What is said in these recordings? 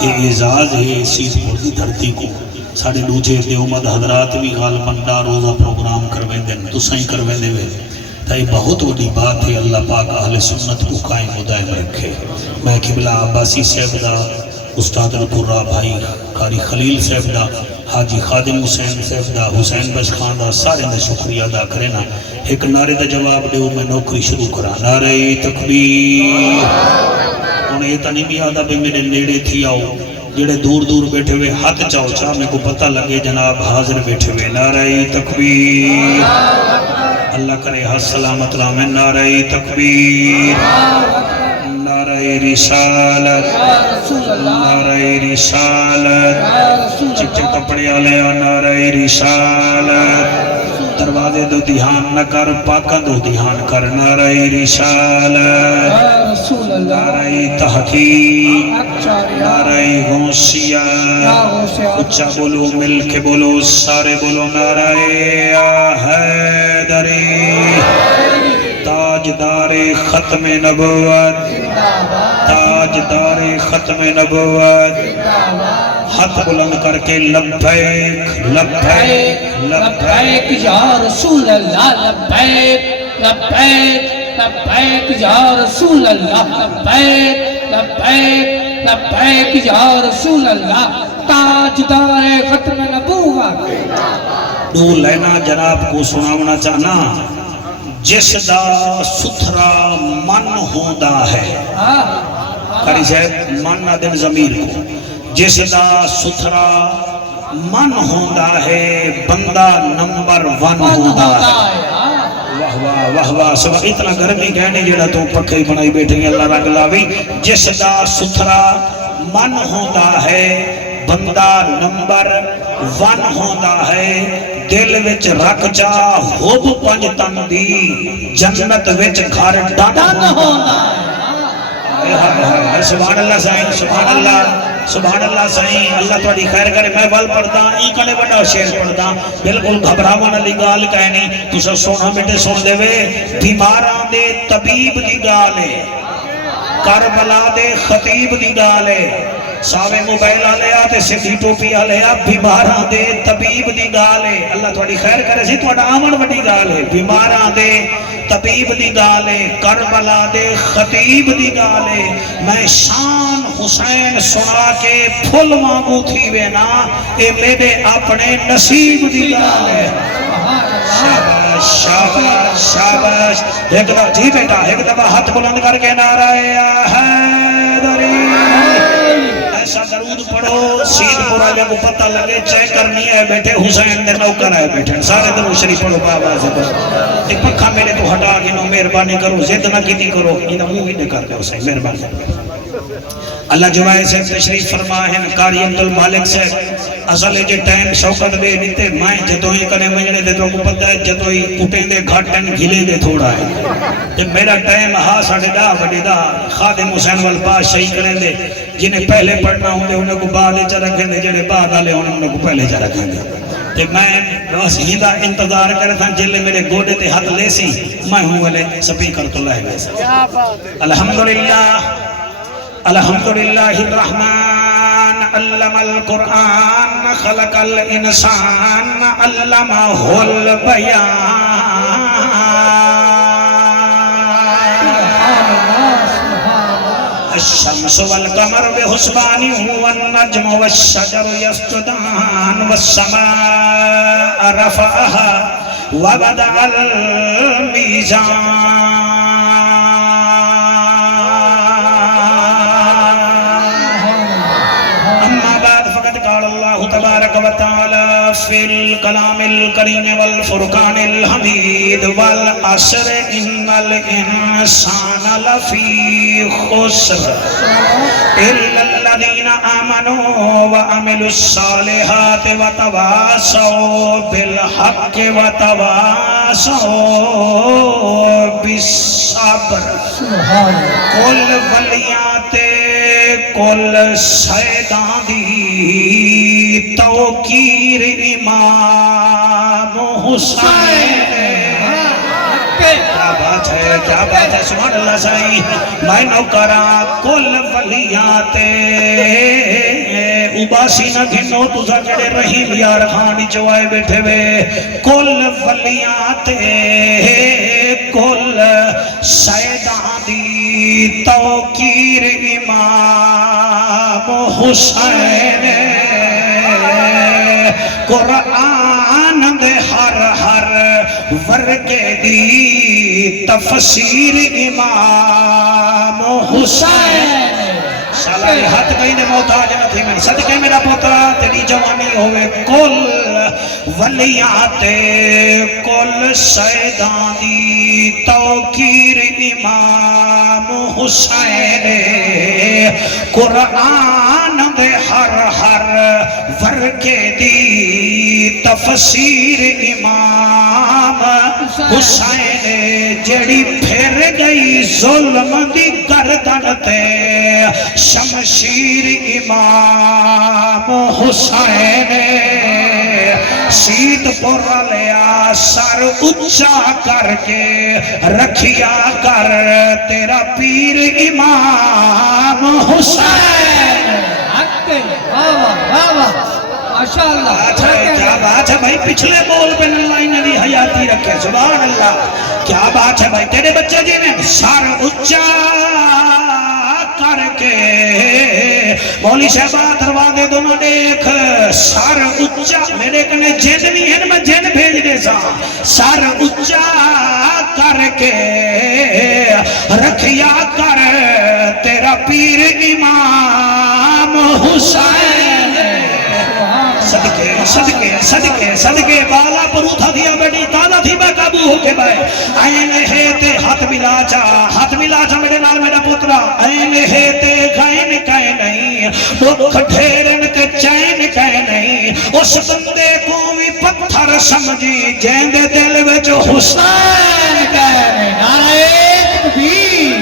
یہ اعزاز ہے سید پور کی دھرتی کو ساڑھے دوجے دیومد حضرات بھی غالباً روزہ پروگرام کرویں دیں تو سائیں کرویں دے تو یہ بہت بڑی بات ہے اللہ پاک اہل سنت کو قائم و دائم رکھے میں قبلہ عباسی صاحب دا استاد القرہ بھائی قاری خلیل صاحب دا حاجی خادم حسین صاحب دا حسین بش خان دا سارے میں شکریہ ادا کرنا ایک نعرے دا جواب دے میں نوکری شروع کرا نعرہ تکبیر انہیں یہ تو نہیں بھی آدھا بھی میرے نیڑے تھی آؤ جڑے دور دور بیٹھے ہوئے ہاتھ چاہو چاہ میں کو پتہ لگے جناب حاضر بیٹھے ہوئے نعرہ تکبیر اللہ کرے حس سلامت رامیں نعرہ تکبیر نعرہ رسالت نعرہ رسالت چک چک کپڑے آلے نعرہ رسالت دروازے دو دھیان نہ کر پاکا دو دھیان کر نعرہ رسالت نعرہ تحقیق نعرہ غوثیہ اچھا بولو مل کے بولو سارے بولو نعرہ حیدری تاجدار ختم نبوت تاجدار ختم نبوت ہاتھ بلند کر کے لبیک لبیک لبیک یا رسول اللہ لبیک لبیک لبیک یا رسول اللہ لبیک لبیک لبیک یا رسول اللہ تاجدار ختم نبوت دو لینا جناب کو سناونا چاہنا جس دا ستھرا من ہوندہ ہے قاری صاحب من نہ دن ضمیر کو جس دا ستھرا من ہوندہ ہے بندہ نمبر 1 ہوندہ ہے واہ واہ واہ واہ سب اتنا گرمی کہنے جڑا تو پکھے بنائی بیٹھیں گے اللہ رنگ لاوی جس دا ستھرا من ہوندہ ہے بندہ نمبر 1 ہوندہ ہے دل وچ رکھ جا ہوب پنج تن دی جنت وچ گھر ڈان ہوندہ ہے سبحان اللہ سائیں سبحان اللہ سائیں اللہ تھوڑی خیر کرے میں بل پڑھتا ای کنے بڑا شیر پڑھتا بالکل گھبراوان علی گال کہنی تو سب سونا بیٹے سن دے وے بیماران دے طبیب دی گالے کربلا دے خطیب دی گالے ساوے موبائل آلے آتے سیدھی ٹوپی آلے آپ بیماراں دے طبیب دی گالے اللہ تھوڑی خیر کرے سی تھوڑا آمن بڑی گالے بیماراں دے طبیب دی گالے کربلا دے خطیب دی گالے میں شان حسین سنا کے پھل مانگو تھی وینا اے میرے اپنے نصیب دی گالے شاباش شاباش شاباش ایک دفعہ جی بیٹا ایک دفعہ ہاتھ بلند کر کے نعرہ حیدری ایسا درود پڑھو سید پورا جب پتہ لگے چاہے کرنی ہے بیٹھے حسین دے نوکر ہے بیٹھے سارے درود شریف پڑھو بابا سے پڑھو ایک پکھا میرے تو ہٹا گنو مہربانی کرو زد نہ کیتی کرو یہ منہ ہی نہیں کر دے حسین مہربانی اللہ جوائے سے تشریف فرمائے ہیں قاری عبدالمالک سے اصل جے ٹائم شوقت دے نیتے مائیں جتوئی کنے مجھنے دے تو کو پتہ ہے جتوئی کٹیں دے گھٹن گھلیں دے تھوڑا ہے جب میرا ٹائم ہاں ساڑھے دا وڈی دا خادم حسین والپاس شہید کریں دے جنہیں پہلے پڑھنا ہوں دے انہیں کو بعد چا رکھیں دے جنہیں بعد آلے انہیں کو پہلے چا رکھیں دے تو میں بس ہی دا انتظار کرے تھا جلے میرے گوڑے تے حد لے سی میں ہوں والے سپیکر تو لائے گئے سے الحمدللہ الحمدللہ الرحمن علم القرآن خلق الانسان علمہ البیان الشمس والقمر بحسبان والنجم والشجر يسجدان والسماء رفعها ووضع الميزان تبارک و تعالی فی الکلام الکریم والفرقان الحمید والعصر ان الانسان لفی خسر الا الذین آمنوا وعملوا الصالحات وتواصوا بالحق وتواصوا بالصبر کل ولیات کل سیدان دی توقیر امام حسین کیا بات ہے سبحان اللہ سائی میں نوکرہ کل ولیات اباسی نہ گھنو تُسا جڑے رحیم یار خان چوائے بیٹھے وے کل ولیاں تے کل سیدان دی توقیر امام حسین قرآن دے ہر ہر ورگے دی تفسیر امام حسین سالہ ہاتھ کہیں دے محتاج نہ تھی میں صدقے میرا پوترا تیری جوانی ہوئے کل ولیاں تے کل سیدان دی توقیر امام حسین قرآن دے ہر ہر ورگے دی تفسیر امام حسین جڑی پھر گئی ظلم دی گردن تے شمشیر امام حسین سید پورا لیا سر اچھا کر کے رکھیا کر تیرا پیر امام حسین کیا بات ہے بھائی پچھلے بول پہ اللہ نے بھی حیاتی رکھے سبحان اللہ کیا بات ہے بھائی تیرے بچے جی نے سر اچھا کر کے مولی صاحبہ دروازے دونوں دیکھ سر اچھا میرے کنے جن بھی ہیں میں جن بھیج دے سا سر اچھا کر کے رکھیا کر تیرا پیر امام حسین صدقے صدقے صدقے صدقے بالا پرو تھا دیا بیٹی تانا تھی میں قابو ہو کے بھائی این ہے تے ہاتھ ملا جا میرے نال میرا پترا این ہے تے غائن کہے نہیں دکھ ڈھیرن تے چین کہے نہیں اس بندے کو بھی پتھر سمجھی جین دے دل وچ حسین کہے نہیں نعرہ تکبیر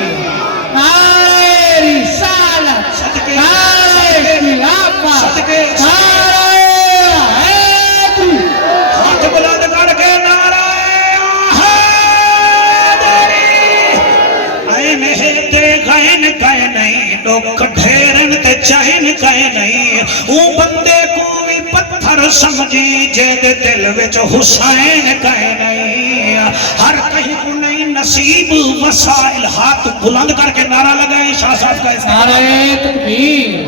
نعرہ رسالت نعرہ خلافت صدقے کہے نہیں دکھ ڈھیرن تے چین کہے نہیں اون بندے کو بھی پتھر سمجھی جے دے دل وچ حسین کہے نہیں ہر کہیں کو نہیں نصیب وسائل ہاتھ بلند کر کے نعرہ لگائیں شاہ صاحب کا اس نعرہ تکبیر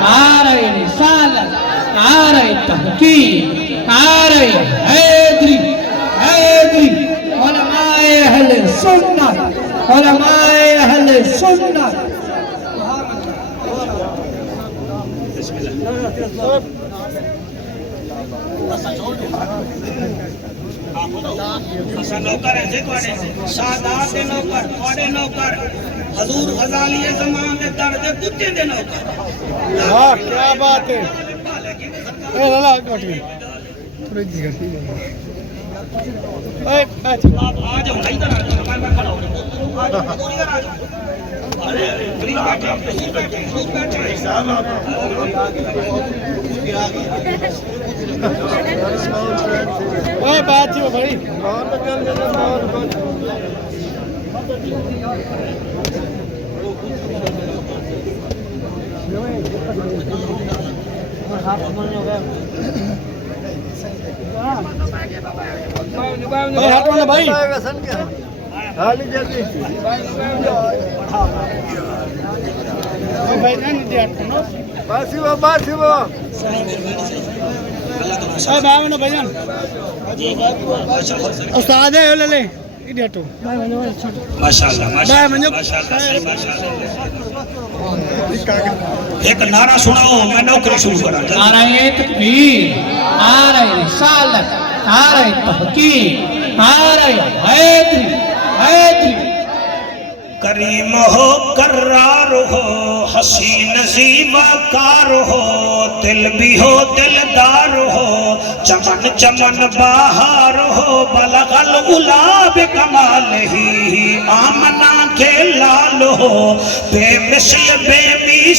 نعرہ رسالت نعرہ تحقیق نعرہ حیدری علماء اہل سنت علماء اہل سنت نوکر ہے سادات دے نوکر تھوڑے نوکر حضور غزالی زمان دے درد کتے دے نوکر ہاں کیا بات ہے اے لالا کٹ گئی تھوڑی جی گھٹی اے آپ آ جاؤ ادھر آ جاؤ میں کھڑا ہوں ادھر آ جاؤ غریب بیٹھے حضور بیٹھے حضور بیٹھے اے بات ہی بھائی بھائی استاد ہے لے ایک نعرہ سناؤ میں نوکری شروع کرا نعرہ تکبیر نعرہ رسالت نعرہ تحقیق نعرہ حیدری کریم ہو کرار ہو حسین زیبا کار ہو دل بھی ہو دلدار ہو چمن چمن بہار ہو بلغ العلا بکمال ہی آمنا کے لال ہو بے مثل بے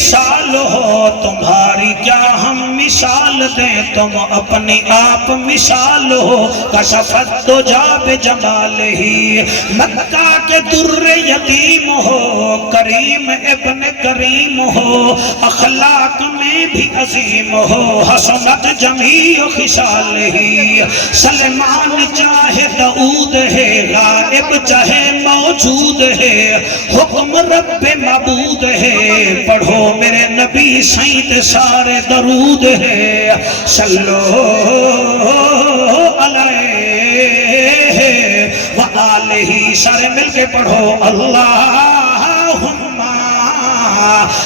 مثال ہو تمہاری کیا ہم مثال دیں تم اپنی آپ مثال ہو کشفت دو جاب جمال ہی مکہ کے در یتیم ہو کریم ابن کریم ہو اخلاق میں بھی عظیم ہو حسنت جمیع خصال ہی سلمان چاہے داؤد ہے غائب چاہے موجود ہے حکم رب معبود ہے پڑھو میرے نبی سید سارے درود ہے صلو علیہ وآلہ سارے مل کے پڑھو اللہم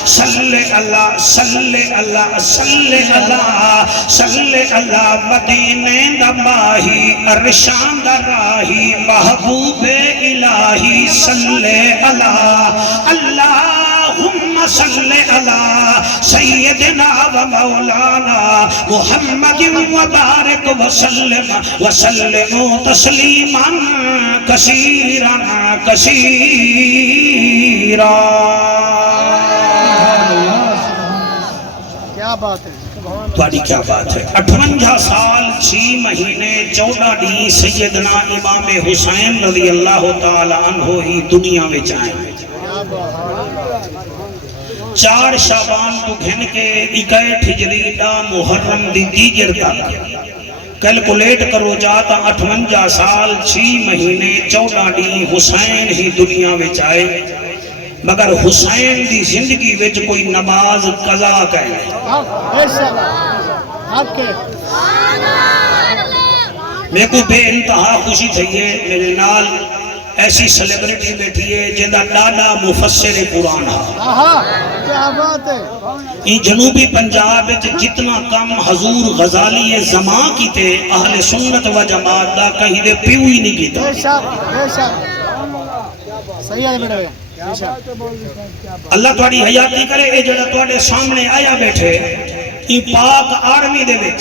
صلی اللہ صلی اللہ صلی اللہ صلی اللہ مدینے دا ماہی ارشان دا راہی محبوب الہی صلی اللہ اللہم صلی اللہ سیدنا و مولانا محمد وبارک وسلم وسلم تسلیما کثیرا کثیرا کیا بات ہے تواڈی کیا بات ہے 58 سال 6 مہینے 14 دن سیدنا امام حسین رضی اللہ تعالی عنہ ہی دنیا میں آئے 4 شعبان کو گھن کے 61 ہجری دا محرم دی دیگر تک کیلکولیٹ کرو جاتا 58 سال 6 مہینے 14 دن حسین ہی دنیا میں آئے مگر حسین دی زندگی وچ کوئی نماز قضا کرے میں کو بے انتہا خوشی تھئی ہے میرے نال ایسی سیلیبریٹی بیٹھی ہے جنہا ڈاڈا مفسر قرآن کیا بات ہے یہ جنوبی پنجاب وچ جتنا کم حضور غزالی زمان کی تے اہل سنت و جماعت دا کہیں دے پیو ہی نہیں کیتا بے شک صحیح ہے بیٹا اللہ تواڈی حیاتی کرے اے جڑا تواڈے سامنے آیا بیٹھے ای پاک آرمی دے وچ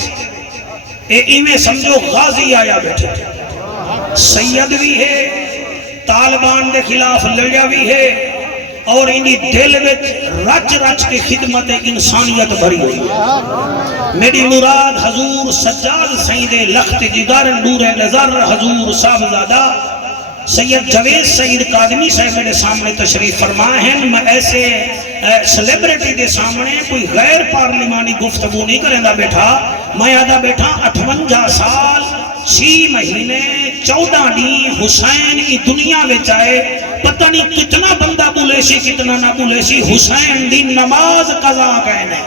اے ایویں سمجھو غازی آیا بیٹھے سید بھی ہے طالبان دے خلاف لڑیا بھی ہے اور انہی دل وچ رچ رچ کے خدمت انسانیت بھری ہوئی ہے میری مراد حضور سجاد سید لخت جگر نور نظر حضور صاحبزادہ سید جوید سید قادمی صاحب میرے سامنے تشریف فرمائے ہیں میں ایسے سیلیبریٹی دے سامنے کوئی غیر پارلیمانی گفتگو نہیں کریں دا بیٹھا میں آدھا بیٹھا 58 سال 6 مہینے 14 دن حسین کی دنیا میں چاہے پتہ نہیں کتنا بندہ بولے سی کتنا نہ بولے سی حسین دی نماز قضا کہنے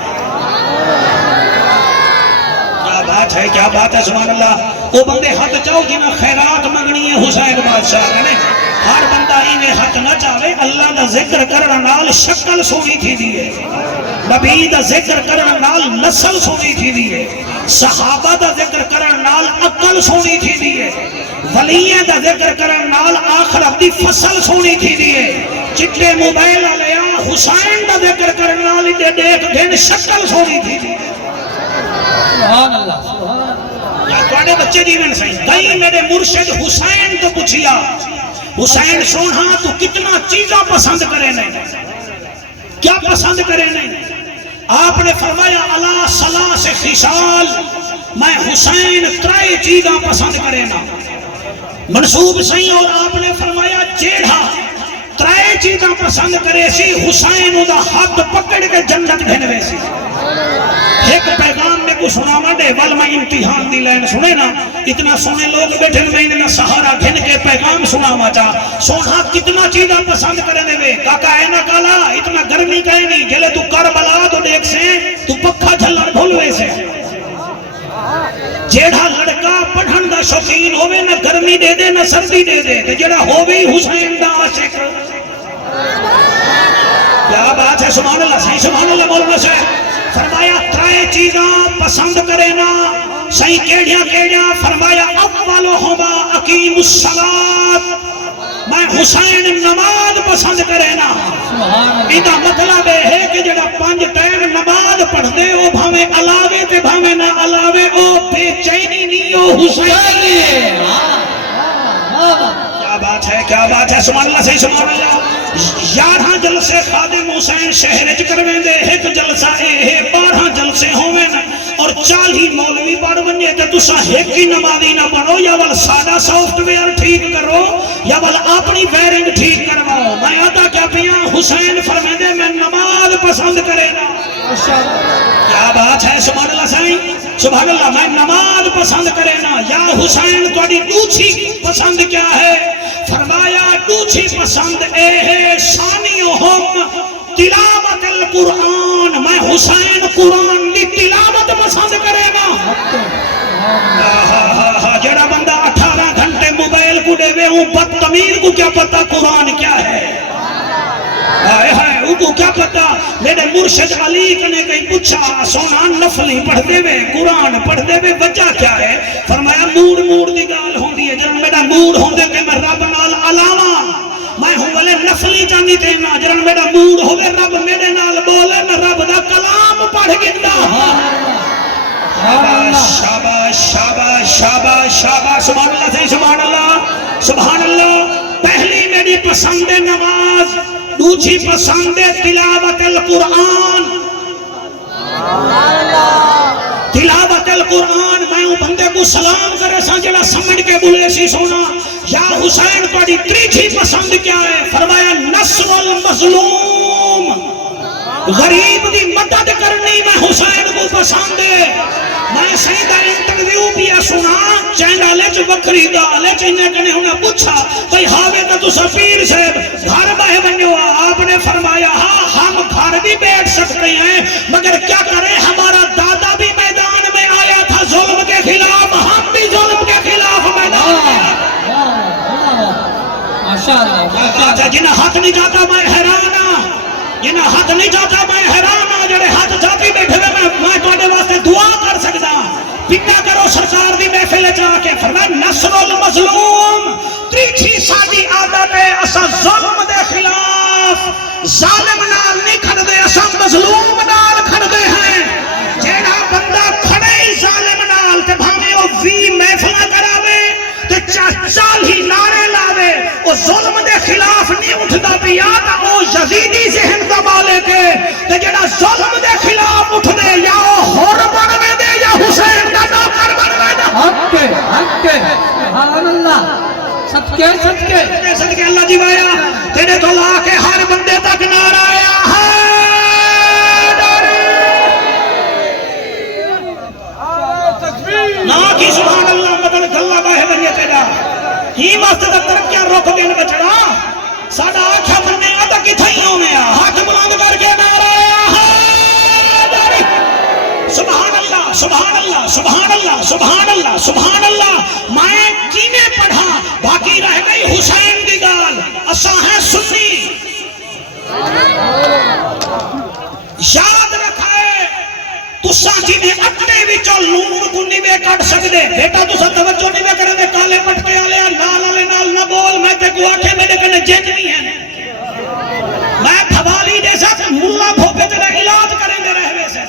کیا بات ہے سبحان اللہ وہ بندے حد چاہو جنہ خیرات منگنی ہے حسین بادشاہ نے ہر بندہ ہی حد نہ چاہے اللہ دا ذکر کرنا نال شکل سونی تھی دیئے نبی دا ذکر کرنا نال نسل سونی تھی دیئے صحابہ دا ذکر کرنا نال عقل سونی تھی دیئے ولیہ دا ذکر کرنا نال آخرت دی فصل سونی تھی دیئے چٹے موبائل آلیا حسین دا ذکر کرنا نال دیکھ دن شکل سونی تھی دیئے سبحان اللہ سبحان اللہ یا تواڈے بچے دیویں سہی کئی میرے مرشد حسین تو پوچھیا حسین سونا تو کتنا چیزاں پسند کرے نہیں کیا پسند کرے نہیں آپ نے فرمایا اللہ صلاح سے خصال میں حسین 3 چیزاں پسند کرے نا منصوب سہی اور آپ نے فرمایا جیڑا 3 چیزاں پسند کرے سی حسین دا ہاتھ پکڑ کے جنت بھیجوے سی ایک پیغام میں کو سنا مانڈے وال میں امتحان دی لین سنے نا اتنا سونے لوگ بیٹھے میں نے سہارا گھن کے پیغام سنا ماچا سونا کتنا چیزاں پسند کرنے میں کاکا اے نا کالا اتنا گرمی کہے نہیں جلے تو کربلا تو دیکھ سے تو پکھا جھلن بھولوے سے جیڑا لڑکا پڑھن دا شوقین ہوئے نہ گرمی دے دے نہ سردی دے دے جیڑا ہوئے حسین دا عاشق کیا بات ہے سبحان اللہ صحیح سبحان اللہ مولانا صاحب فرمایا 3 چیزاں پسند کرے نا صحیح کیڑیاں فرمایا اولہما اقیم الصلاۃ میں حسین نماز پسند کرے نا ایدہ مطلب ہے کہ جڑا 5 ٹائم نماز پڑھ دے وہ بھامے علاوے تے بھامے نہ علاوے او بے چینی نہیں او حسینی ہے کیا بات ہے سبحان اللہ صحیح سبحان اللہ 11 جلسے خادم حسین شہر چ کرویں دے ایک پاسے ہوئے نا اور 40 مولوی بڑھ بنے تے تسا ایک ہی نمازی نہ بنو یا ول ساڈا سافٹ ویئر ٹھیک کرو یا ول اپنی وائرنگ ٹھیک کرواؤ میں آتا کیا پیا حسین فرمیندے میں نماز پسند کرے نا کیا بات ہے سبحان اللہ سائیں سبحان اللہ میں نماز پسند کرے نا یا حسین تھوڑی دوسری پسند کیا ہے فرمایا دوسری پسند اے ہے ثانیہم تلاوت القرآن میں حسین قرآن کی تلاوت پسند کرے گا جڑا بندہ 18 گھنٹے موبائل کو دے وے ہوں بدتمیز کو کیا پتا قرآن کیا ہے ان کو کیا پتا میرے مرشد علی نے کہیں پوچھا سونا نفلی پڑھ دے وے قرآن پڑھ دے وے وجہ کیا ہے فرمایا موڈ دی گال ہوندی ہے جنہاں میرا موڈ ہوندے کہ میں رب نال علاوہ میں ہوں والے نفلی جانی دینا جنہاں میرا موڈ ہوئے رب میرے نال بولے میں رب دا کلام پڑھ گندا شاباش شاباش شاباش شاباش سبحان اللہ سے سبحان اللہ سبحان اللہ پہلی میری پسند نماز دوسری پسند تلاوت القرآن تلاوت القرآن میں ہوں بندے کو سلام کرے سا جڑا سمجھ کے بولے سی سونا یا حسین پڑی تیسری پسند کیا ہے فرمایا نصر المظلوم غریب دی مدد کرنی میں حسین کو پسند ہے میں سیدہ انٹرویو بھی سنا چینالے چ وکری گالے چ انہیں کنے انہیں پوچھا بھئی ہاوے تو تو سفیر صاحب گھر بہ بنو آپ نے فرمایا ہاں ہم گھر بھی بیٹھ سکتے ہیں مگر کیا کریں ہمارا دادا بھی میدان میں آیا تھا ظلم کے خلاف ہم بھی ظلم کے خلاف میدان میں ماشاءاللہ جنہیں ہاتھ نہیں جاتا میں حیران جنہیں ہاتھ نہیں جاتا میں حیران جڑے ہاتھ جاتی بیٹھے میں تواڈے واسطے دعا کر سکدا پکا کرو سرکار دی محفل چ آ کے فرمایا نصر المظلوم تیسری ساڈی عادت ہے اساں ظلم دے خلاف ظالم نال نہیں کھڑدے اساں مظلوم نال کھڑدے ہیں جیڑا بندہ کھڑے ہی ظالم نال تے بھاویں او 20 محفلاں کراوے تے 40 نعرے لاوے او ظلم دے خلاف نہیں اٹھدا پیا تا او یزیدی ذہن دا مالک ہے تے جڑا ظلم دے خلاف اٹھ دے یا او ہور بنوے دے یا حسین دا نوکر بنوے دے حق سبحان اللہ صدقے صدقے صدقے اللہ جی وایا تیرے تو لا کے ہر بندے تک نعرہ آیا ہے نا کی سبحان اللہ مدن گھلا باہے بنیے تیرا ہی واسطے دا ترکیاں روک دین بچڑا ساڑا آنکھا مننے آتا کی تھائیوں میں ہاتھ بلند کر کے نعرہ آیا ہے سبحان اللہ سبحان اللہ سبحان اللہ سبحان اللہ سبحان اللہ میں کینے پڑھا باقی رہ گئی حسین دی گال اساں ہے سنی یاد رکھائے تساں جنہیں اٹھنے بھی چل لون کو نیوے کٹ سکدے بیٹا تساں توجہ نیوے کرے دے کالے پٹکے آلے نال آلے نال نہ بول میں تے کو آکھے میرے کنے جن نہیں ہے میں تھوالی دے ساتھ ملا بھوپے تیرا علاج کریں دے رہے سے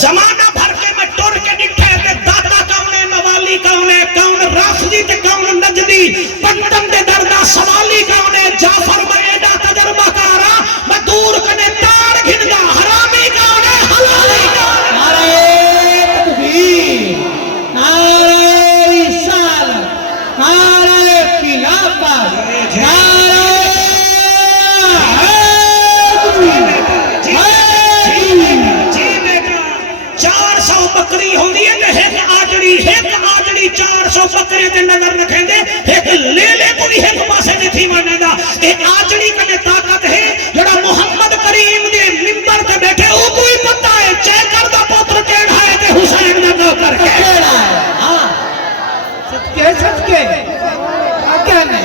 زمانہ بھر کے میں ٹور کے ڈٹھے تے داتا کونے نوالی کونے کون رافضی تے کون نجدی پنٹم دے دردہ سوالی کونے جعفر میں ایڈا تجربہ کارا میں دور کنے تار گھنگا حرامی کونے حلالی کونے نعرہ تکبیر نعرہ رسالت نعرہ خلافت نعرہ بکری ہوندی ہے کہ ایک آجڑی 400 بکرے تے نظر رکھیں دے ایک لے لے کوئی ایک پاسے نہیں تھی مانے دا ایک آجڑی کنے طاقت ہے جڑا محمد کریم دے منبر تے بیٹھے او کوئی پتہ ہے چیکر دا پوتر کیڑا ہے تے حسین دا نوکر کیڑا ہے ہاں صدقے کہنے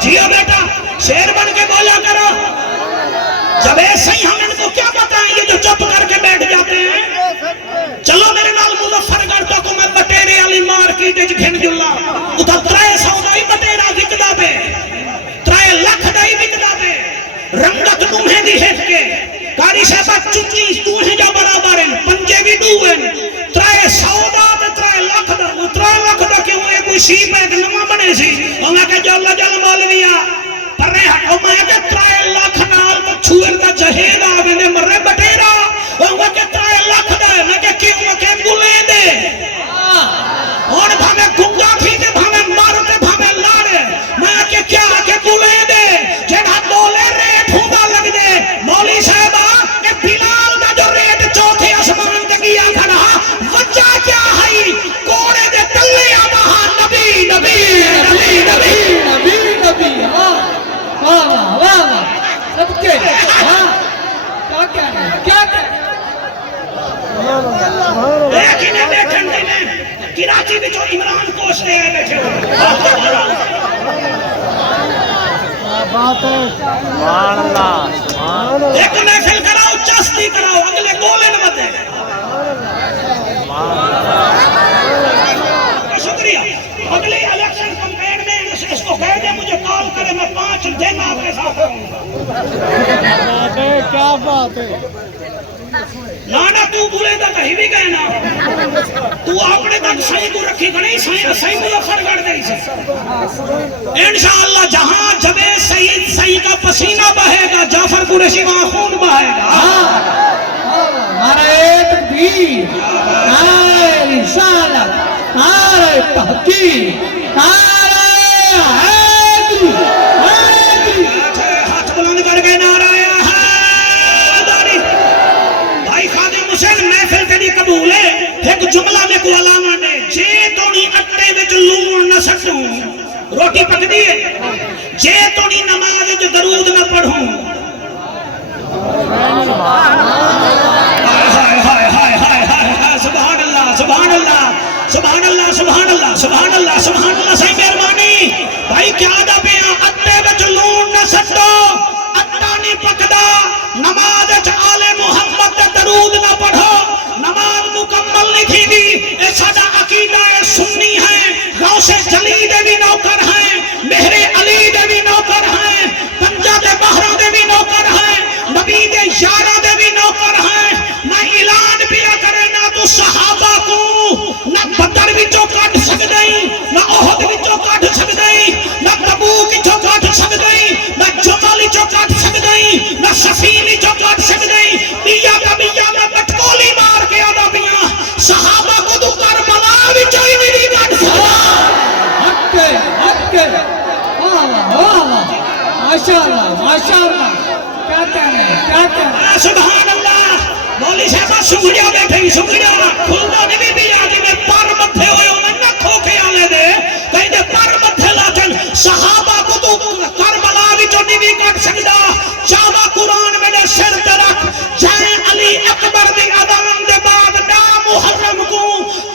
جیو بیٹا شیر بن کے بولا کرو جب ایسے ہی ہم ان کو کیا بتائیں یہ جو چپ کر کے بیٹھ جاتے ہیں چلو میرے نال مظفر گڑھ تو میں بٹیرے علی مارکیٹ وچ گھن جلا اتھا 300 دا ہی بٹیرا وکدا پے 3 لاکھ دا ہی وکدا پے رنگت نوہیں دی ہٹ کے کاری صاحب چچی توہیں جو برابر ہیں پنجے بھی دو ہیں 300 دا تے 3 لاکھ دا 3 لاکھ دا کیوں ہے کوئی شیپ ایک نواں بنے سی او میں کہ جل جل مولویا پر او میں کہ 3 لاکھ نال جہیل آوے نے مرے بٹیرا وہ کہ 3 لاکھ دے میں کہ کیوں کہ بولے دے اور بھامے گنگا تھی دے بھامے مارتے بھامے لارے میں کہ کیا کہ بولے دے جنہا دولے ریٹ ہوگا لگ دے مولی صاحبہ کہ بلال دا جو ریٹ چوتھے اسمان تے گیا کھڑا وجہ کیا ہے کوڑے دے تلے آبہا نبی نبی نبی نبی نبی نبی واہ واہ واہ سب کے کیا لیکن بیٹھن دے میں کراچی بھی جو عمران کوش دے ہیں بیٹھے بات ہے سبحان اللہ ایک محفل کراؤ چستی کراؤ اگلے گولن مدے شکریہ اگلی الیکشن کمپین میں اس کو کہہ دیں مجھے کال کرے میں 5 دن آپ کے ساتھ کروں گا کیا بات ہے نانا تو بولے دا کہیں بھی گئے نا تو اپنے تک صحیح کو رکھی گھڑی صحیح مظفر گڑھ دے سے انشاءاللہ جہاں جبے سعید صحیح کا پسینہ بہے گا جعفر قریشی وہاں خون بہے گا نعرہ تکبیر نعرہ رسالت نعرہ تحقیق نعرہ حیدری ہاتھ بلند کر کے نعرہ حیدری بھائی خادم حسین محفل تیری قبول ہے ایک جملہ میں کو علامہ نے جے تونی اٹے وچ لون نہ سٹوں روٹی پک دیئے جے تونی نماز وچ درود نہ پڑھوں سبحان اللہ سبحان اللہ سبحان اللہ سبحان اللہ سبحان اللہ سبحان اللہ صحیح مہربانی بھائی کیا دا پیا اٹے وچ لون نہ سٹو اٹا نہیں پکدا نماز وچ آل محمد تے درود نہ پڑھو نماز مکمل نہیں تھی دی اے ساڈا عقیدہ ہے سنی ہے غوث جلی دے بھی نوکر ہیں مہر علی دے بھی نوکر ہیں پنجہ دے بہرہ دے بھی نوکر ہیں نبی دے یارہ دے بھی نوکر ہیں نہ اعلان پیا کرے نہ تو صحابہ کو نہ بدر وچوں کٹ سکدیں نہ احد وچوں کٹ سکدیں نہ تبوک وچوں کٹ سکدیں نہ جمل وچوں کٹ سکدیں نہ صفین وچوں کٹ سکدیں بیا کا بٹکولی مار کے آدا پیا صحابہ کو تو کربلا وچوں ہی نہیں کٹ سکدا ہٹ کے واہ واہ ماشاءاللہ ماشاءاللہ کیا کہنا ہے سبحان اللہ مولی صاحبہ شکریہ بیٹھیں شکریہ کھلنا نہیں بھی آگے میں پر متھے ہوئے انہیں نہ کھوکے آلے دے کہیں دے پر متھے لاکن صحابہ کو تو کربلا بھی جو نہیں بھی کٹ سکدا چاہوا قرآن میں نے سر تے رکھ جائیں علی اکبر دی ادان دے بعد نا محرم کو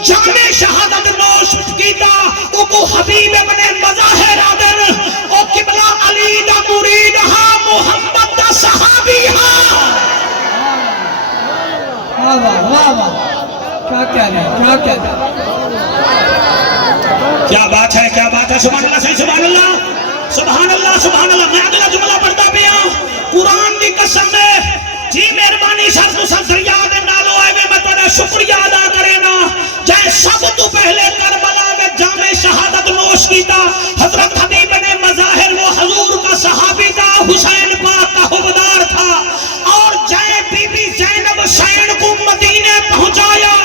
جامع شہادت نوش کیتا او کو حبیب ابن مظاہر آدن او قبلہ علی دا مرید ہاں محمد دا صحابی ہاں واہ واہ کیا کہنا ہے کیا بات ہے سبحان اللہ صحیح سبحان اللہ سبحان اللہ سبحان اللہ میں اگلا جملہ پڑھتا پیا قرآن دی قسم میں جی مہربانی سر تو سب دریا دے نالو آئے میں تھوڑا شکریہ ادا کرے نا جائے سب تو پہلے کربلا میں جامع شہادت نوش کیتا حضرت حبیب نے مظاہر وہ حضور کا صحابی تھا حسین پاک کا حبدار تھا اور جائے بی بی زینب حسین کو مدینے پہنچایا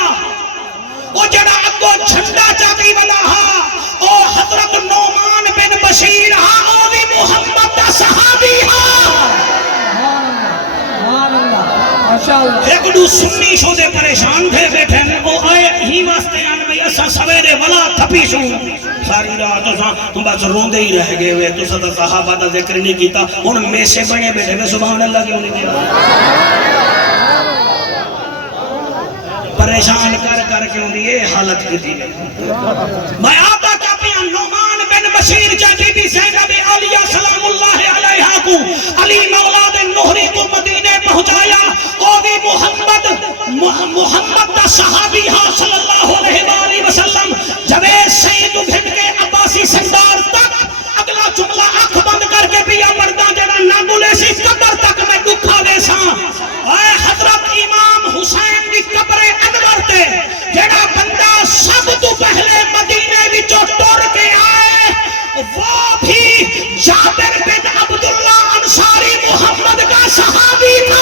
وہ جڑا اگو جھنڈا چاکی والا ہا او حضرت نعمان بن بشیر ہا او بھی محمد دا صحابی ہا ایک دو سنی شو دے پریشان تھے بیٹھے میں وہ آئے ہی واسطے آن میں ایسا سویرے ولا تھپی شو ساری رات تم بس روندے ہی رہ گئے ہوئے تو صدا صحابہ دا ذکر نہیں کیتا ان میں سے بڑے بیٹھے میں سبحان اللہ کیوں نہیں کیا پریشان کر کیوں دیئے حالت کی دیئے میں آتا کیا پیا نعمان بن بشیر جاتی بھی زینب علیہ سلام اللہ علیہ کو علی مولاد نہری کو مدینے پہنچایا او بھی محمد دا صحابی ہاں صلی اللہ علیہ وآلہ وسلم جب سید گھن کے عباسی سردار تک اگلا جملہ آنکھ بند کر کے بھی مردہ جڑا ناگولے سی قبر تک میں دکھا دے ساں اے حضرت امام حسین دی قبر انور تے جڑا بندہ سب تو پہلے مدینے وچوں ٹر کے آئے وہ بھی جابر بن عبداللہ انصاری محمد کا صحابی تھا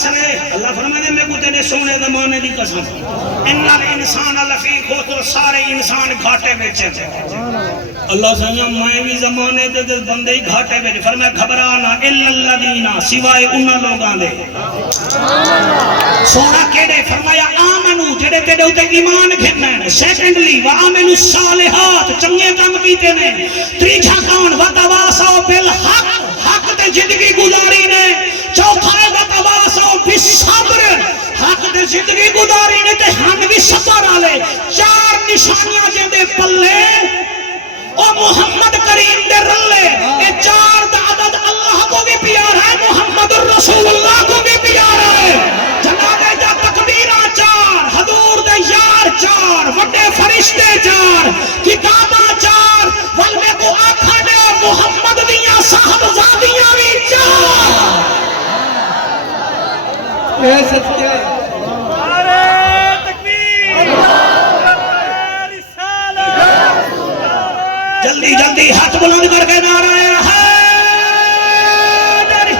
العصر اللہ فرمانے میں کو تیرے سونے زمانے دی قسم ان الانسان لفی خسر سارے انسان گھاٹے میں چلے اللہ سیاں میں بھی زمانے دے بندے ہی گھاٹے میں فرمایا گھبرانا الا الذین سوائے انہاں لوگاں دے سونا کیڑے فرمایا آمنو جڑے تیرے اوتے ایمان گھنن سیکنڈلی وعملوا الصالحات چنگے کام کیتے نے تیجا کون وتواصوا بالحق حق تے زندگی گزاری نے چوتھا ہے وتواصوا بالصبر حق تے زندگی گزاری نے تے ہم بھی صبر والے چار نشانیاں جے دے پلے او محمد کریم دے رلے اے چار دا عدد اللہ کو بھی پیارا ہے محمد الرسول اللہ کو بھی پیارا ہے جناب دا تقدیرہ چار حضور دے یار چار وڈے فرشتے چار کتاباں چار والمے کو آکھا دے محمد دیاں صاحبزادیاں بھی چار اے سچے جلدی جلدی ہاتھ بلند کر کے نعرہ حیدری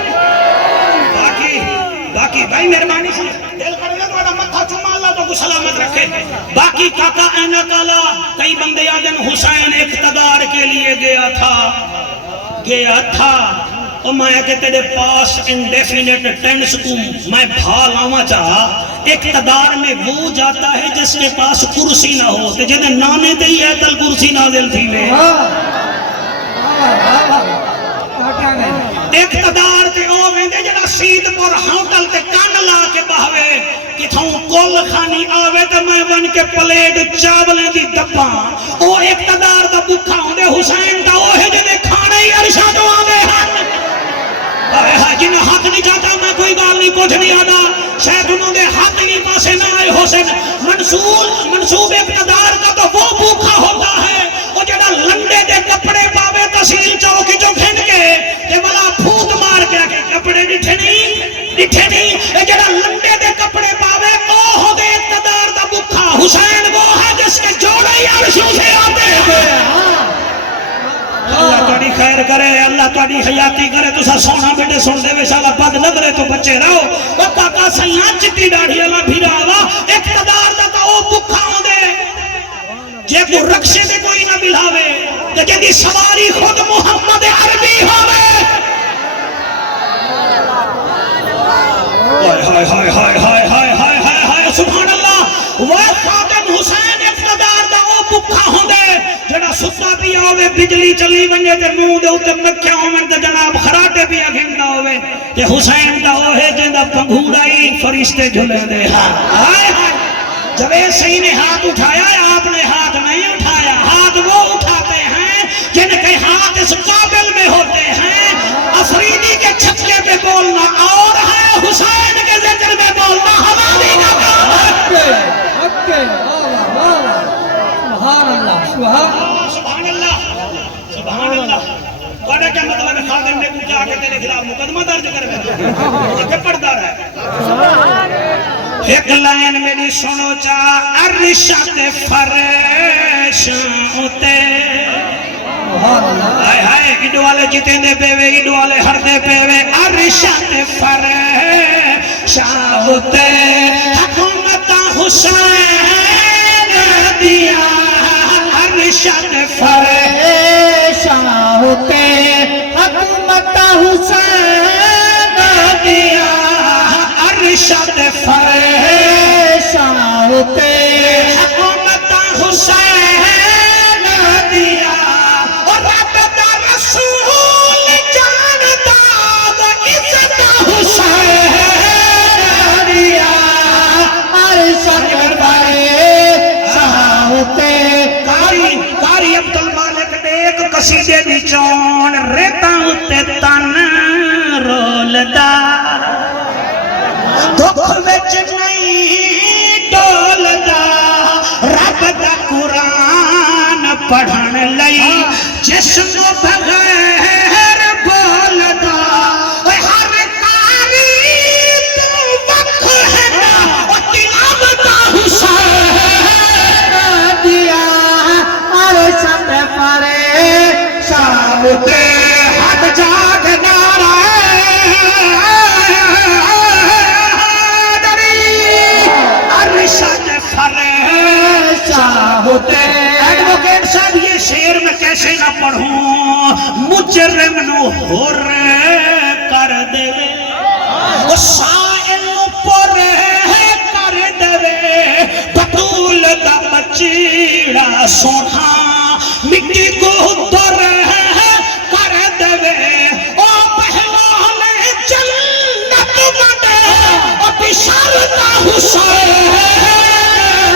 باقی بھائی مہربانی سے دل کر لے تھوڑا متھا چوما اللہ تو کو سلامت رکھے باقی کاکا اینا کالا کئی بندے آدن حسین اقتدار کے لیے گیا تھا اور میں کہ تیرے پاس انڈیفینٹ ٹینس کو میں بھال آما چاہا اقتدار میں وہ جاتا ہے جس کے پاس کرسی نہ ہو تو جنہیں نانے دے ہی ایتل کرسی نازل تھی لے اقتدار تے او ویندے جنہ سید پر ہوٹل تے کان لا کے بہوے کتھوں کول خانی آوے تو میں بن کے پلیٹ چاولیں دی دبا او اقتدار دا بکھا ہوندے حسین دا وہ ہے جنہیں کھانے ہی عرشہ تو آوے جنہیں ہاتھ نہیں جاتا میں کوئی گال نہیں کچھ نہیں آنا شاید انہوں نے ہاتھ نہیں پاسے نہ آئے حسین منصوب اقتدار کا تو وہ بھوکا ہوتا ہے وہ جڑا لنڈے دے کپڑے پاوے تحصیل چوکی جو گھن کے کہ بلا پھوت مار کے آگے کپڑے ڈٹھے نہیں اے جڑا لنڈے دے کپڑے پاوے او ہو گئے اقتدار دا بھوکا حسین وہ ہے جس کے جوڑے ہی عرشوں سے آتے ہیں اللہ تھوڑی خیر کرے اللہ تھوڑی حیاتی کرے تو سا سونا بیٹے سن دے ویشالا بد نظرے تو بچے رہو وہ کاکا سیاں چٹی ڈاڑھی اللہ بھی رہا اقتدار دا تا او بکھا ہوں دے جے کو رکشے میں کوئی نہ ملاوے کہ جے دی سواری خود محمد عربی ہوئے ہائے سبحان اللہ وہ خاتم حسین اقتدار دا او بکھا ہوں دے جڑا ستا پیا ہوئے بجلی چلی ونجے تے منہ دے اوتے مکھیاں ہوویں تے جناب خراٹے پیا گھندا ہوئے تے حسین دا او ہے جیندا پنگھوڑا ہی فرشتے جھلے دے ہائے جوید صحیح نے ہاتھ اٹھایا ہے آپ نے ہاتھ نہیں اٹھایا ہاتھ وہ اٹھاتے ہیں جن کے ہاتھ اس قابل میں ہوتے ہیں افریدی کے چھکے پہ بولنا اور ہے حسین کے ذکر میں بولنا ہماری کا کام ہے سبحان اللہ بڑا کیا مطلب ہے خادم نے پوچھا آگے تیرے خلاف مقدمہ درج کر میں کہ پڑھتا رہا ایک لائن میری سنو چاہ عرشت فرشاں ہوتے ہائے ہائے ایڈو والے جتیں دے پہ وے ایڈو والے ہر دے پہ وے عرشت فرشاں ہوتے حکومت حسین دیا عرشت فرشاں ہوتے حکومت حسین دیا عرشت فرشاں ہوتے حکومت حسین دیا اور رب دا رسول جانتا عزت حسین دیا عرشت فرشاں ہوتے کاری عبدالمالک نے ایک قصیدے دی چون ریتا ہوتے تن رولدا دکھ وچ نہیں ڈولدا رب دا قرآن پڑھن لئی جسم بغیر بولدا ہر کاری تو وقت ہے نا تلاوت حسین دیا عرشت فرشاں ہوتے حد جاگ نعرہ جیڑا سونا مٹی کو در کر دے او پہلوان جنت وڈے او بشارتا حسین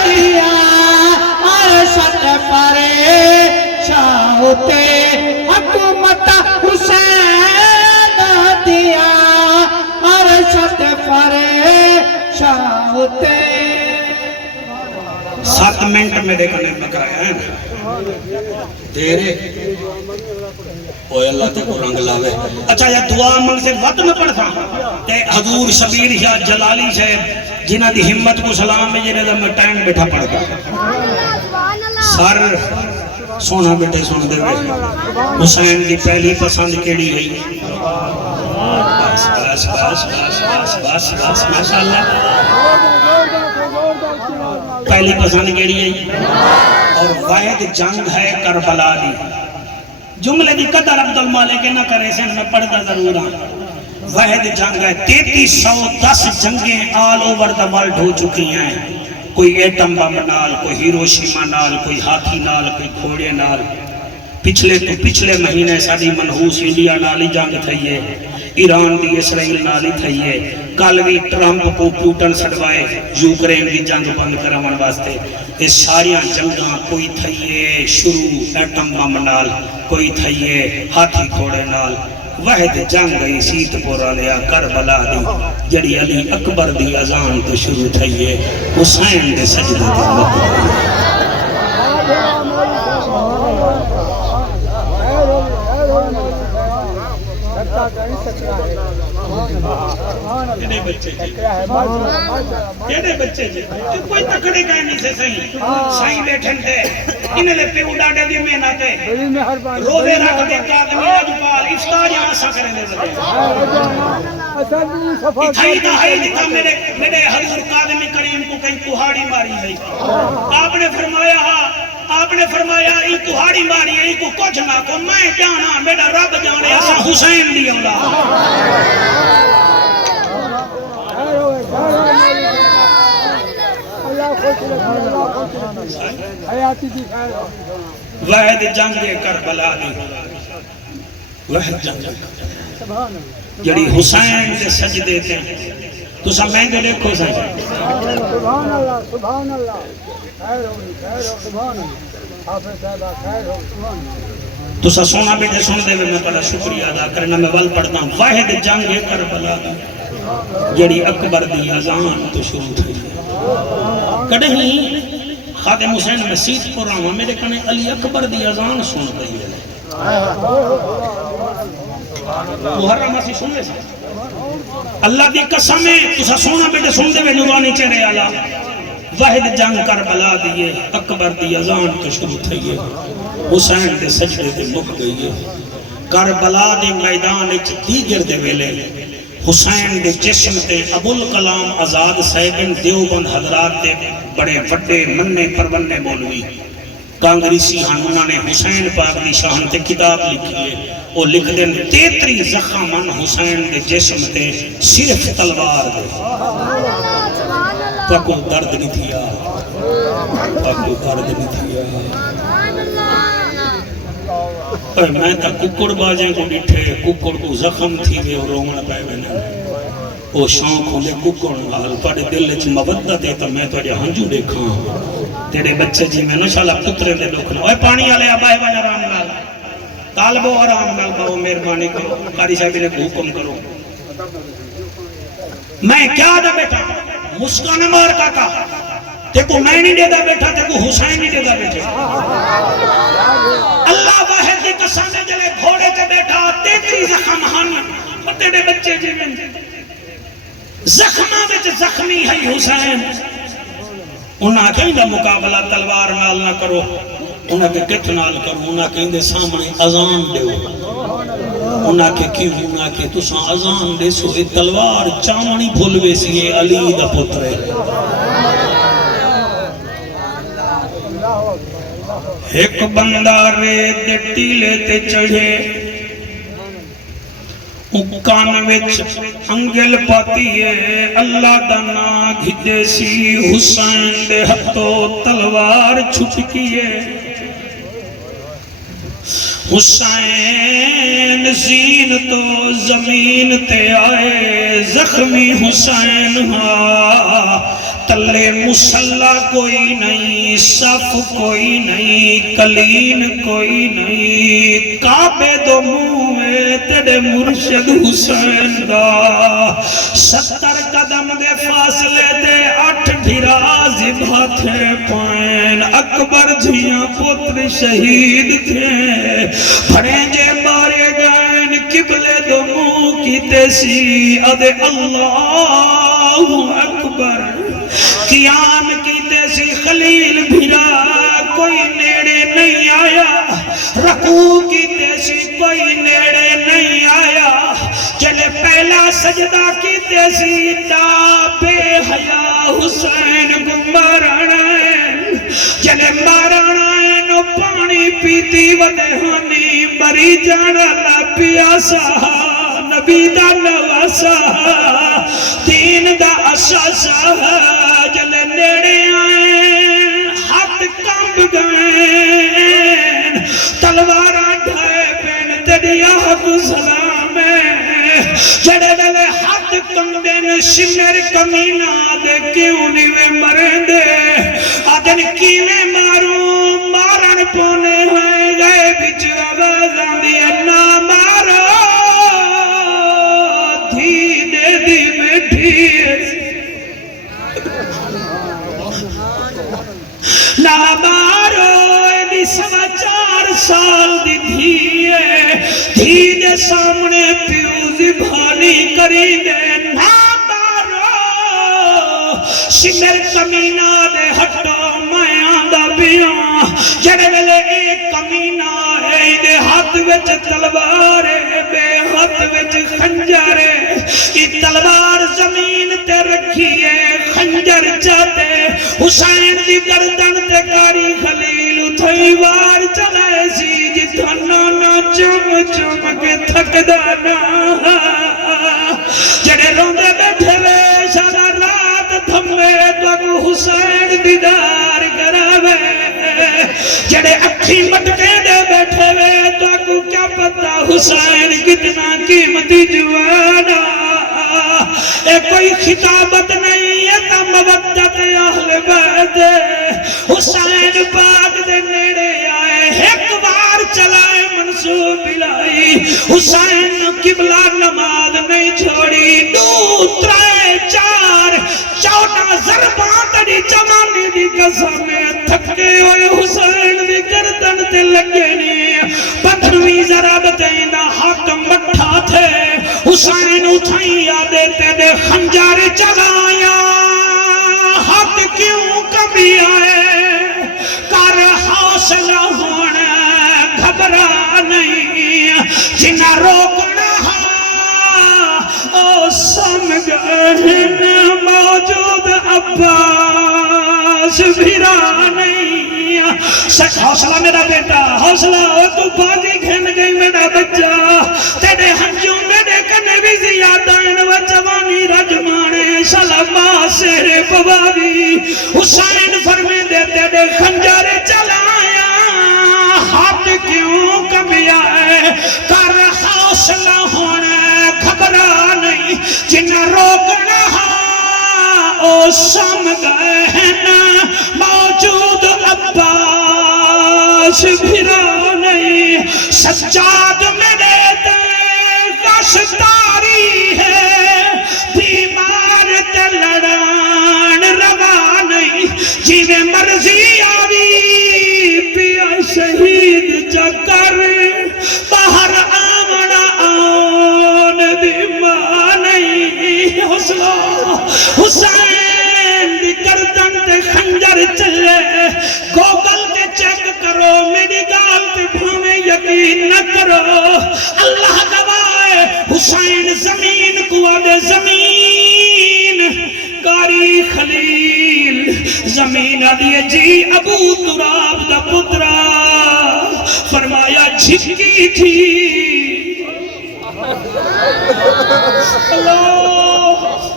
دیا عرشت پر چاہتے حکومت حسین دیا عرشت پر چاہتے 7 منٹ میرے کنے بکایا ہے تیرے اوہ اللہ تے کو رنگ لاوے اچھا یا دعا منگ سے وقت میں پڑھتا تے حضور شبیر یا جلالی سے جنہ دی ہمت کو سلام میں جنہ دا میں ٹائم بیٹھا پڑھتا سر سونا بیٹے سن دے حسین دی پہلی پسند کیڑی گئی بس بس بس بس بس بس بس ماشاءاللہ پہلی پسند کیڑی ہے اور واحد جنگ ہے کربلا دی جملے دی قدر عبدالمالک نہ کرے سن میں پڑھتا ضرور ہاں واحد جنگ ہے 3310 جنگیں آل اوور دا ورلڈ ہو چکی ہیں کوئی ایٹم بم نال کوئی ہیروشیما نال کوئی ہاتھی نال کوئی گھوڑے نال پچھلے مہینے ساری منحوس انڈیا نال ہی جنگ تھی ہے ایران دی اسرائیل نال ہی تھی ہے کل بھی ٹرمپ کو پوٹن سڑوائے یوکرین دی جنگ بند کراون واسطے یہ ساری جنگاں کوئی تھی ہے شروع ایٹم بم نال کوئی تھی ہے ہاتھی گھوڑے نال واحد جنگ گئی سیت پورا لیا کربلا دی جڑی علی اکبر دی اذان تو شروع تھی ہے حسین دے سجدے دی مقبول کیڑے بچے جی کوئی تکڑے کہہ نہیں سے صحیح بیٹھن دے انہیں لے پیو ڈاڑے دی محنت ہے روزے رکھ دے قادمی اجبال افطار یہاں سا کریں دے اتھائی دہائی دیتا میرے حضور قادمی کریم کو کہیں کہاڑی ماری ہے آپ نے فرمایا ای کہاڑی ماری ہے ای کو کچھ نہ کو میں جانا میرا رب جانے ایسا حسین دی اولاد واحد جنگ کربلا دی واحد جنگ جڑی حسین دے سجدے تھے تو سب مہنگے دیکھو سجدے سبحان اللہ سبحان اللہ خیر ہو سبحان اللہ حافظ صاحبہ خیر ہو سبحان اللہ تو سا سونا بیٹے سن دے میں بڑا شکریہ ادا کرنا میں ول پڑھتا ہوں واحد جنگ کربلا دی جڑی اکبر دی اذان تو شروع تھی کڑہیں خادم حسین مسیح پر آواں میرے کنے علی اکبر دی اذان سن رہی ہے محرم اسی سن لے اللہ دی قسم ہے تسا سونا بیٹے سن دے میں نورانی چہرے آلا واحد جنگ کربلا دیئے اکبر دی اذان تو شروع تھی ہے حسین دے سجدے دے مک گئی ہے کربلا دے میدان اچ دیگر دے ویلے حسین دے جسم تے ابوالکلام آزاد صاحبن دیوبند حضرات دے بڑے وڈے مننے پروننے مولوی کانگریسی انہوں نے حسین پاک دی شان تے کتاب لکھی ہے وہ لکھ دیں 33 زخمن حسین دے جسم تے صرف تلوار دے پاکو درد نہیں تھیا پاکو درد نہیں تھیا میں تا ککڑ باجیں کو ڈٹھے ککڑ کو زخم تھی وے اور رومن پائے میں وہ شوق ہوندے ککڑ حال پڑے دل اچھ مبدت ہے تو میں تو اجھے ہنجو دیکھاں تیرے بچے جی میں نشالہ پترے دے لکھنا اوہ پانی آلے آبائے بنا رام نالا طالبو آرام نال کرو مہربانی کرو قاری صاحب نے حکم کرو میں کیا دا بیٹھا مسکان مار کا کہا دیکھو میں نہیں دے دا بیٹھا دیکھو حسین نہیں دے دا بیٹھا اللہ واحد کی قسم جلے گھوڑے تے بیٹھا 33 زخم ہن اور تیرے بچے جی میں زخمہ وچ زخمی ہے حسین انہاں کہیں دا مقابلہ تلوار نال نہ کرو انہاں کے کٹ نال کرو انہاں کہیں دے سامنے اذان دیو انہاں کے کیوں انہاں کے تساں اذان دے سو تلوار چامنی بھولوے سی علی دا پتر ایک بندہ ریت ٹیلے تے چڑھے کان وچ انگل پاتی ہے اللہ دا نام گھدے سی حسین دے ہتھوں تلوار چھٹکی ہے حسین زین تو زمین تے آئے زخمی حسین ہاں تلے مسلح کوئی نہیں صف کوئی نہیں کلین کوئی نہیں کعبے دو منہ تیرے مرشد حسین دا 70 قدم دے فاصلے دے 8 ڈھراز بھاتھے پائن اکبر جھیاں پتر شہید تھے بھڑینجے مارے گئن قبلے دو منہ کیتے سی ادے اللہ اکبر قیام کیتے سی خلیل بھیرا کوئی نیڑے نہیں آیا رکوع کیتے سی کوئی نیڑے نہیں آیا جلے پہلا سجدہ کیتے سی تا بے حیا حسین کو مارانائیں جلے مارانائیں پانی پیتی ودہانی مری جانا پیاسا نبی دا نواسا دین دا اساسا جلے نیڑے آئیں ہاتھ کامب گئیں تلوارہ ڈھائے پین تیریا حق سلام جڑے دلے ہاتھ کمدن شمر کمینہ دے کیوں نیوے مرین دے آدن کیوے ماروں مارن پونے ہیں گئے بچ آوازان دیا نا مارو دھینے دی بیٹھی نا مارو ایدی 4.25 سال دی دھیئے دھینے سامنے پیوزی بھانی کری دے نا مارو شمر کمینہ دے ہٹو میں آندہ بیاں جڑے ملے ایک کمینہ ہے دے ہاتھ وچ تلوار ہے بے ہاتھ وچ خنجر ہے یہ تلوار زمین تے رکھی ہے خنجر چاہتے حسین دی گردن تے کاری خلیل اتھائی وار چلائے سی جتھانا نا چم چم کے تھک دانا جڑے روندے بیٹھے وے سارا رات تھمے تو حسین دیدار کراوے جڑے اکھی مٹکے دے بیٹھے وے تو کیا پتا حسین کتنا قیمتی جوانا اے کوئی خطابت نہیں ہے تا مودت اہل بیت حسین پاک دے نیڑے آئے ایک بار چلائے منصوب بلائی حسین قبلہ نماز نہیں چھوڑی 2 3 4 14 ضربان تڑی جمانی دی قسمیں تھکے ہوئے حسین دی گردن تے لگے نہیں 15ویں ضرب دینا حاکم مٹھا تھے حسین اٹھائی آدھے تے دے خنجر چلایا ہاتھ کیوں کمی آئے کر حوصلہ ہونا گھبرا نہیں جنہ روکنا او سمگھن موجود عباس بھیرا نہیں سچ حوصلہ میرا بیٹا حوصلہ تو بازی گھن گئی میرا بچہ تیرے ہنجوں میرے کنے بھی زیادہ و جوانی رجمانے سلامہ سیرے پواری حسین فرمے دے تیرے خنجر چلایا ہاتھ کیوں کمی آئے کر حوصلہ ہونا گھبرا نہیں جنہ روکنا او سمگھن موجود عباس بھیرا نہیں سجاد میرے دے غشتاری ہے بیمار تے لڑان روا نہیں جیوے مرضی آوی پیا شہید چکر باہر آمنا آن دیما نہیں حوصلہ حسین دی گردن تے خنجر چلے گوگل تے چیک کرو میری گال تے بھامے یقین نہ کرو اللہ گواہ حسین زمین کو آدھے زمین کاری خلیل زمین آدھے جی ابو تراب دا پترا فرمایا جھکی تھی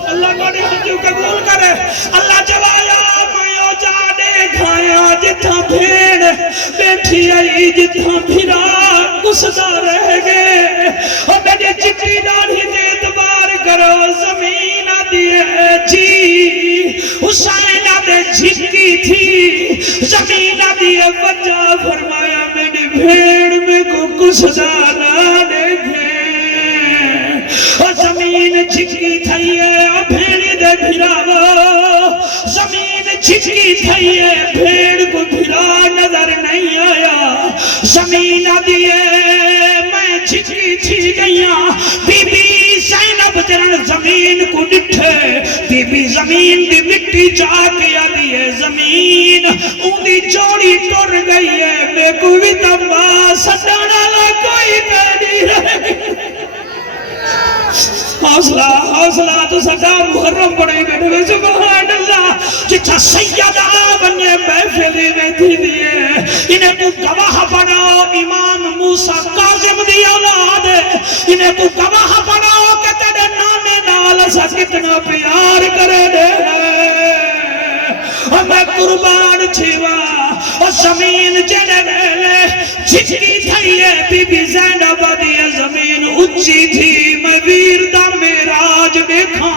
اللہ نے ہنجو قبول کرے اللہ جوایا میں جانے کھایا جتھا بھیڑ بیٹھی آئی جتھا بھیرا گسدا رہ گئے اور میری چٹی داڑھی دے اعتبار کرو زمین دیے جی حسین دے جھکی تھی زمین دیے وجہ فرمایا میری بھیڑ میں کو گسدا نہ دیکھے اور زمین جھکی تھائیے اور بھیڑی دے بھیراو زمین جھکی تھائیے بھیڑ کو بھیرا نظر نہیں آیا زمین دیے میں جھکی تھی گئیاں بی بی زینب جرن زمین کو ڈٹھے بی بی زمین دی مٹی چاکیا دیے زمین ان دی جوڑی ٹر گئی ہے میں کوئی تمبا سٹانا کوئی پیڑی رہ گئی حوصلہ تو سدا محرم پڑے بیٹھے سبحان اللہ جتھا سیدہ بنے محفلی میں تھی دیئے انہیں تو گواہ بناؤ امام موسیٰ کاظم دی اولاد انہیں تو گواہ بناؤ کہ تیرے نانے نال سا کتنا پیار کرے دے اور میں قربان چھوا اور زمین جنے لے جھکی تھائیے بی بی زینب دیئے زمین اچھی تھی میں ویر دا میراج دیکھا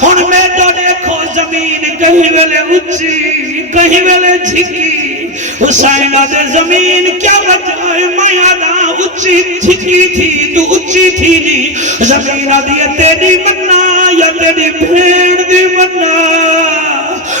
اور میں تو دیکھو زمین کہیں ویلے اچھی کہیں ویلے جھکی حسین دے زمین کیا وجہ ہے مایا دا اچھی جھکی تھی تو اچھی تھی نہیں زمین دیئے تیری مننا یا تیری بھیڑ دی مننا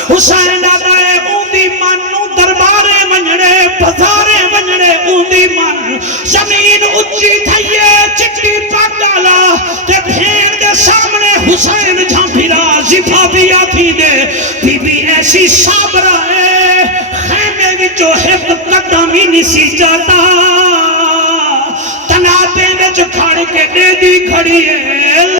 حسین دائے اوندی منو دربارے منجڑے بزارے منجڑے اوندی من زمین اچھی تھائیے چٹی پاکالا تے بھیڑ دے سامنے حسین جھانپیرا زفا بیا تھی دے بی بی ایسی صابرہ ہے خیمے وچو حفظ قدمی نسی جاتا تناتے وچ کھڑ کے دے دی کھڑی ہے